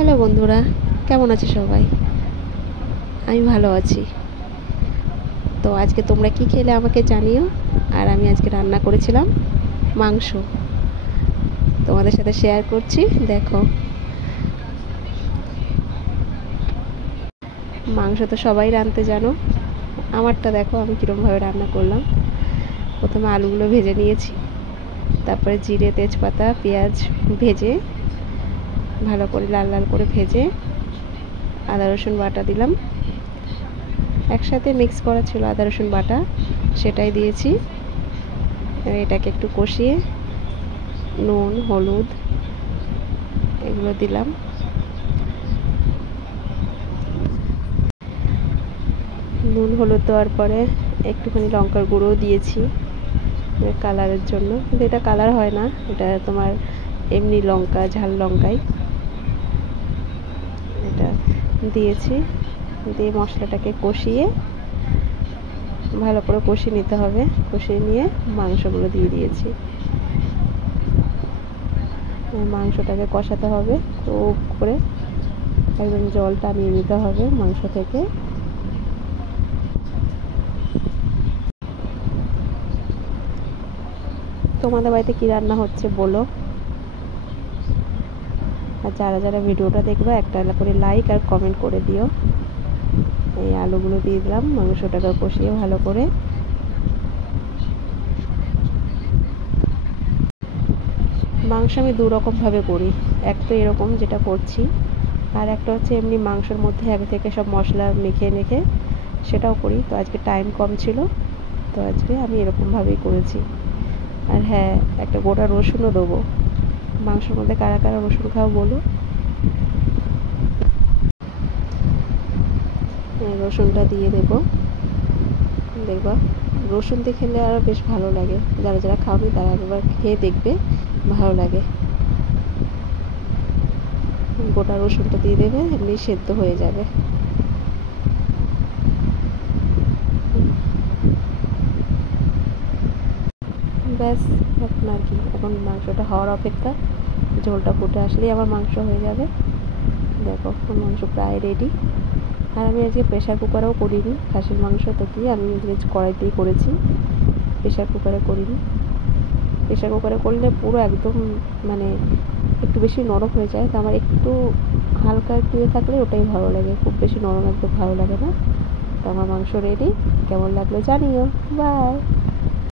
Hello বন্ধুরা, কেমন আছো সবাই? আমি ভালো আছি। তো আজকে তোমরা কি খেলে আমাকে জানিও। আর আমি আজকে রান্না করেছিলাম মাংস, তোমাদের সাথে শেয়ার করছি। দেখো, মাংস তো সবাই রাঁধতে জানো, আমারটা দেখো আমি কীরকমভাবে রান্না করলাম। প্রথমে আলুগুলো ভেজে নিয়েছি, তারপরে জিরে তেজপাতা পেঁয়াজ ভেজে ভালো করে লাল লাল করে ভেজে আদা রসুন বাটা দিলাম। একসাথে মিক্স করা ছিল আদা রসুন বাটা, সেটাই দিয়েছি। এটাকে একটু কষিয়ে নুন হলুদ এগুলো দিলাম। নুন হলুদ দেওয়ার পরে একটুখানি লঙ্কার গুঁড়ো দিয়েছি কালারের জন্য, কিন্তু এটা কালার হয় না, এটা তোমার এমনি লঙ্কা, ঝাল লঙ্কাই এটা দিয়েছি। দিয়ে মশলাটাকে কষিয়ে ভালো করে কষিয়ে নিতে হবে। কষিয়ে নিয়ে মাংসগুলো দিয়ে দিয়েছি। মাংসটাকে কষাতে হবে খুব করে, একদম জল টানিয়ে নিতে হবে মাংস থেকে। তোমাদের বাড়িতে কী রান্না হচ্ছে বলো। আর যারা যারা ভিডিওটা দেখবে একটা করে লাইক আর কমেন্ট করে দিও। এই আলুগুলো দিয়ে দিলাম, মাংসটাকে কষিয়ে ভালো করে। মাংস আমি দু রকমভাবে করি, এক তো এরকম যেটা করছি, আর একটা হচ্ছে এমনি মাংসের মধ্যে আগে থেকে সব মশলা মেখে সেটাও করি। তো আজকে টাইম কম ছিল, তো আজকে আমি এরকমভাবেই করেছি। আর হ্যাঁ, একটা গোটা রসুনও দেবো মাংসের মধ্যে। কারা কারা রসুন খাও বলো। রসুনটা দিয়ে দেবো, দেখবা রসুন দিয়ে খেলে আরও বেশ ভালো লাগে। যারা যারা খাওনি তারা একবার খেয়ে দেখবে, ভালো লাগে। গোটা রসুনটা দিয়ে দেবে, এমনি সেদ্ধ হয়ে যাবে। ব্যাস, এখন আর কি, এখন মাংসটা হওয়ার অপেক্ষা। ঝোলটা ফুটে আসলেই আমার মাংস হয়ে যাবে। দেখো মাংস প্রায় রেডি। আর আমি আজকে প্রেশার কুকারেও করিনি খাসির মাংস, তো কি আমি কড়াইতেই করেছি, প্রেশার কুকারে করিনি। প্রেশার কুকারে করলে পুরো একদম মানে একটু বেশি নরম হয়ে যায়, তো আমার একটু হালকা একটু থাকলে ওটাই ভালো লাগে, খুব বেশি নরম একদম ভালো লাগে না। তো আমার মাংস রেডি, কেমন লাগলো জানিও। বাই।